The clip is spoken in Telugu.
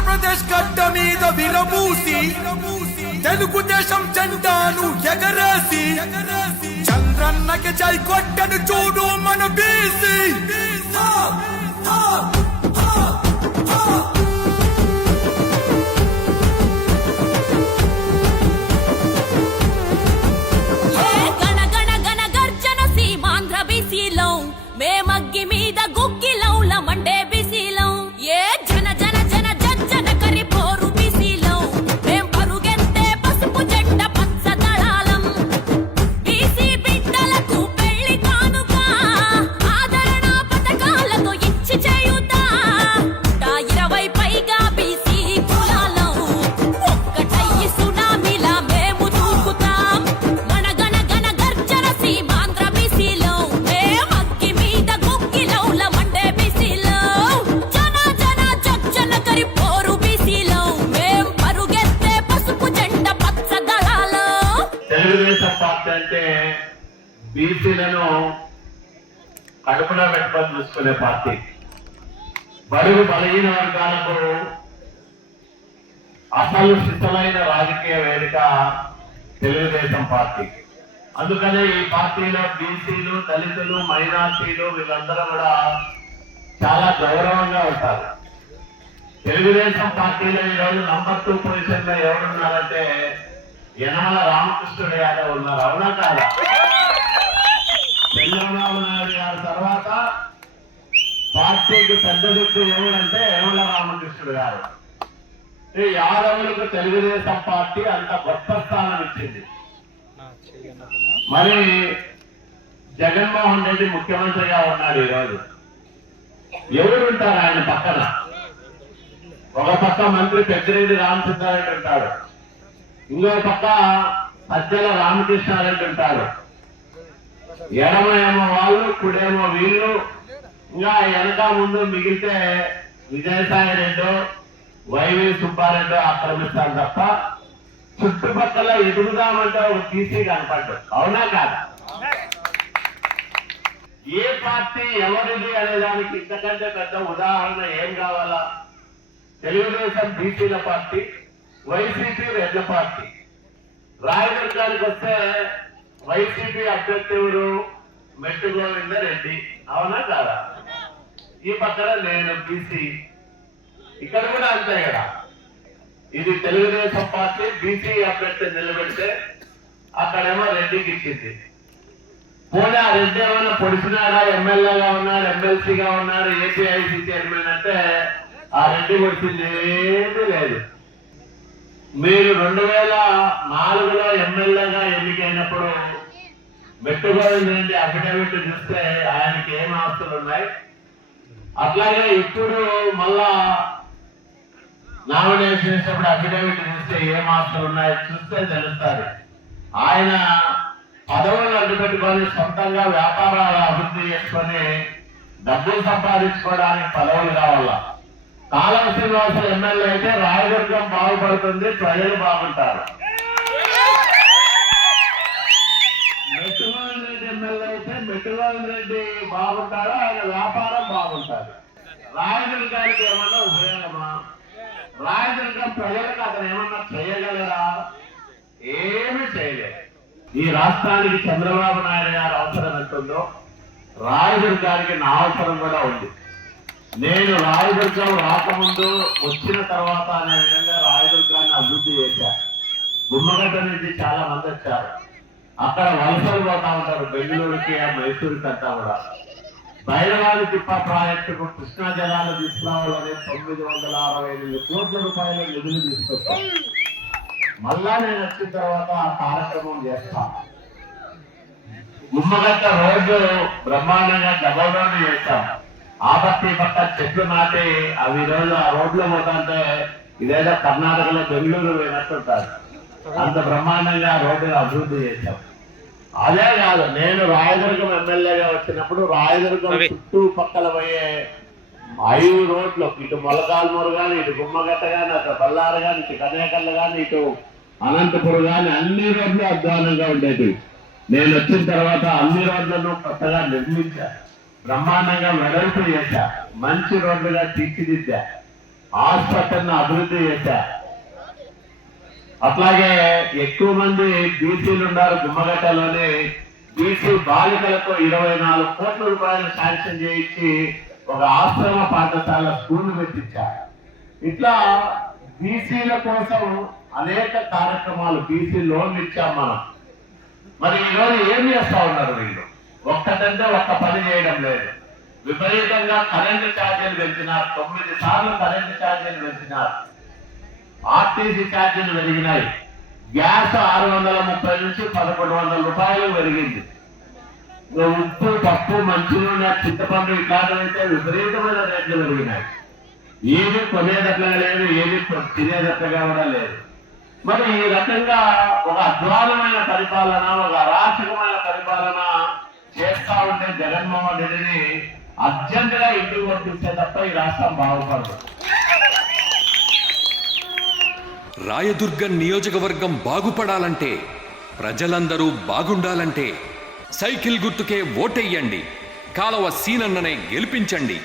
ఆంధ్రప్రదేశ్ గడ్డ మీద విరబూసి తెలుగుదేశం జెండాను ఎగరేసి చంద్రన్నకి జై కొట్టను చూడు మన బీసీ. మేమగ్గి మీద గుగ్గిలౌల మండే బిసిలో ఏ జన జన జన జన కరి పోరు బిసిలో మేం పరుగెత్తే పసుపు జెండ పచ్చ దళాలం బీసీ బిడ్డలకు పెళ్లి కానుక ఆదరణ పథకాలతో ఇచ్చి చేయుతా 20 పైగా బీసీ కులాలం ఒక్కటయ్యి సునామీలా మేము దూకుతాం మన గణ గణ గర్జన సీమాంధ్ర బీసీలో తెలుగుదేశం పార్టీ అంటే బీసీలను కడుపులో పెట్టుకొని చూసుకునే పార్టీ. బడుగు బలహీన వర్గాలకు అసలు సిద్ధమైన రాజకీయ వేదిక తెలుగుదేశం పార్టీ. అందుకనే ఈ పార్టీలో బీసీలు, దళితులు, మైనార్టీలు వీళ్ళందరూ కూడా చాలా గౌరవంగా ఉంటారు. తెలుగుదేశం పార్టీలో ఈరోజు నంబర్ 2 పొజిషన్ లో ఎవరున్నారంటే యనమల రామకృష్ణుడు యాదవ్ ఉన్నారు. అవునా కాదా? చంద్రబాబు నాయుడు గారి తర్వాత పార్టీకి పెద్ద దిక్కు ఎవరంటే యనమల రామకృష్ణుడు గారు. ఈ యాదవులకు తెలుగుదేశం పార్టీ అంత గొప్ప స్థానం ఇచ్చింది. మరి జగన్మోహన్ రెడ్డి ముఖ్యమంత్రిగా ఉన్నాడు. ఈరోజు ఎవరుంటారు ఆయన పక్కన? ఒక పక్క మంత్రి పెద్దిరెడ్డి రామచంద్రారెడ్డి ఉంటాడు, ఇంకో పక్క సజ్జల రామకృష్ణారెడ్డి ఉంటారు. ఎడమేమో వాళ్ళు, కుడేమో వీళ్ళు, ఇంకా వెనక ముందు మిగిలితే విజయసాయి రెడ్డి, వైవి సుబ్బారెడ్డి ఆక్రమిస్తారు తప్ప చుట్టుపక్కల ఎదుగుదామంటే ఒక టీసీ కనపడ్డు. అవునా కాదా? ఏ పార్టీ ఎవరిది అనే దానికి ఇంతకంటే పెద్ద ఉదాహరణ ఏం కావాలా? తెలుగుదేశం బీసీల పార్టీ, వైసీపీ రెడ్ల పార్టీ. రాయదుర్గానికి వస్తే వైసీపీ అభ్యర్థి ఎవరు? మెట్టు గోవింద రెడ్డి. అవునా కాదా? ఈ పక్కన నేను బీసీ. ఇక్కడ కూడా అంతే కదా. ఇది తెలుగుదేశం పార్టీ బీసీ అభ్యర్థి నిలబెడితే అక్కడేమో రెడ్డికి ఇచ్చింది. పోనీ ఆ రెడ్డి ఏమైనా పొడిచినాడా? ఎమ్మెల్యేగా ఉన్నాడు, ఎమ్మెల్సీగా ఉన్నాడు, ఏపీఐసీ చైర్మన్ అంటే ఆ రెడ్డి పొడిచింది ఏమీ లేదు. మీరు 2004లో ఎమ్మెల్యేగా ఎన్నికైనప్పుడు మెట్టుగోవింద రెడ్డి అఫిడవిట్ చూస్తే ఆయనకి ఏం ఆస్తులు ఉన్నాయి. అట్లాగే ఇప్పుడు మళ్ళా నామినేషన్ చేసినప్పుడు అఫిడవిట్ చూస్తే ఏం ఆస్తులు ఉన్నాయో చూస్తే తెలుస్తారు. ఆయన పదవులను అడ్డుపెట్టుకొని సొంతంగా వ్యాపారాలు అభివృద్ధి చేసుకొని డబ్బులు సంపాదించుకోవడానికి పదవులు కావాలా. కాలం శ్రీనివాసులు ఎమ్మెల్యే అయితే రాయదుర్గం బాగుపడుతుంది, ప్రజలు బాగుంటారు. మెట్టుగోవింద రెడ్డి ఎమ్మెల్యే అయితే మెట్టుగోవింద రెడ్డి బాగుంటారు, ఆయన వ్యాపారం బాగుంటారు. రాయదుర్గానికి ఏమన్నా ఉపయోగమా? రాయదుర్గం ప్రజలకు అతను ఏమన్నా చేయగలరా? ఏమీ చేయలేదు. ఈ రాష్ట్రానికి చంద్రబాబు నాయుడు గారు అవసరం ఎంతుందో రాయదుర్గానికి నా అవసరం కూడా ఉంది. నేను రాయదుర్గం రాకముందు, వచ్చిన తర్వాత అనే విధంగా రాయదుర్గాన్ని అభివృద్ధి చేశా. గుమ్మగడ్డ నుంచి చాలా మంది వచ్చారు. అక్కడ వలసలు పోతా ఉంటారు బెంగళూరుకి, మైసూరుకి అంతా కూడా. బైరవాణి తిప్ప ప్రాజెక్టుకు కృష్ణా జలాలు తీసుకురావాలని 968 కోట్ల రూపాయల నిధులు తీసుకొచ్చాను. మళ్ళా నేను వచ్చిన తర్వాత ఆ కార్యక్రమం చేస్తా. గుమ్మగట్ట రోడ్డు బ్రహ్మాండంగా డబల్ రోడ్డు చేస్తాం. ఆ పక్క చెట్లు నాటి అవి రోజు ఆ రోడ్లో పోతాంటే ఇదేదో కర్ణాటకలో బెంగళూరు పోయినట్టుంటారు. అంత బ్రహ్మాండంగా రోడ్డు అభివృద్ధి చేశాం. అదే కాదు, నేను రాయదుర్గం ఎమ్మెల్యేగా వచ్చినప్పుడు రాయదుర్గం చుట్టుపక్కల పోయే 5 రోడ్లు, ఇటు మొలకాల్మూరు కానీ, ఇటు గుమ్మగట్ట కానీ, అటు బల్లారు కానీ, ఇటు కనేకల్లు కానీ, ఇటు అనంతపురం కానీ అన్ని రోడ్లు అధ్వానంగా ఉండేవి. నేను వచ్చిన తర్వాత అన్ని రోడ్లను కొత్తగా నిర్మించా, బ్రహ్మాండంగా వెడల్పు చేశా, మంచి రోడ్లుగా తీర్చిదిద్దా. హాస్పిటల్ని అభివృద్ధి చేశారు. అట్లాగే ఎక్కువ మంది బీసీలు ఉన్నారు. గుమ్మగట్టలోనే బీసీ బాలికలకు 24 కోట్ల రూపాయలు శాంక్షన్ చేయించి ఒక ఆశ్రమ పాఠశాల స్కూల్ పెట్టించారు. ఇట్లా బీసీల కోసం అనేక కార్యక్రమాలు, బీసీ లోన్లు ఇచ్చాం మనం. మరి ఈరోజు ఏం చేస్తా ఉన్నారు వీళ్ళు? ఒక్కటంటే ఒక్క పని చేయడం లేదు. విపరీతంగా కరెంటు ఛార్జీలు పెంచినారు. 9 సార్లు కరెంటు ఛార్జీలు పెంచినారు. ఆర్టీసీ ఛార్జీలు పెరిగినాయి. గ్యాస్ 630 నుంచి 1100 రూపాయలు పెరిగింది. ఉప్పు, పప్పు, మంచినూనె, చింతపండు ఇట్లాంటివైతే విపరీతమైన రేట్లు పెరిగినాయి. ఏది కొనేదట్లుగా లేదు, ఏది తినేదట్లుగా కూడా లేదు. మరి ఈ రకంగా ఒక అధ్వానమైన పరిపాలన, ఒక అరాచకమైన పరిపాలన చేస్తా ఉంటే జగన్మోహన్ రెడ్డిని అర్జెంటుగా ఇంటికి పంపిస్తే తప్ప ఈ రాష్ట్రం బాగుపడదు. రాయదుర్గం నియోజకవర్గం బాగుపడాలంటే, ప్రజలందరూ బాగుండాలంటే సైకిల్ గుర్తుకే ఓటెయ్యండి. కాలవ సీనన్ననే గెలిపించండి.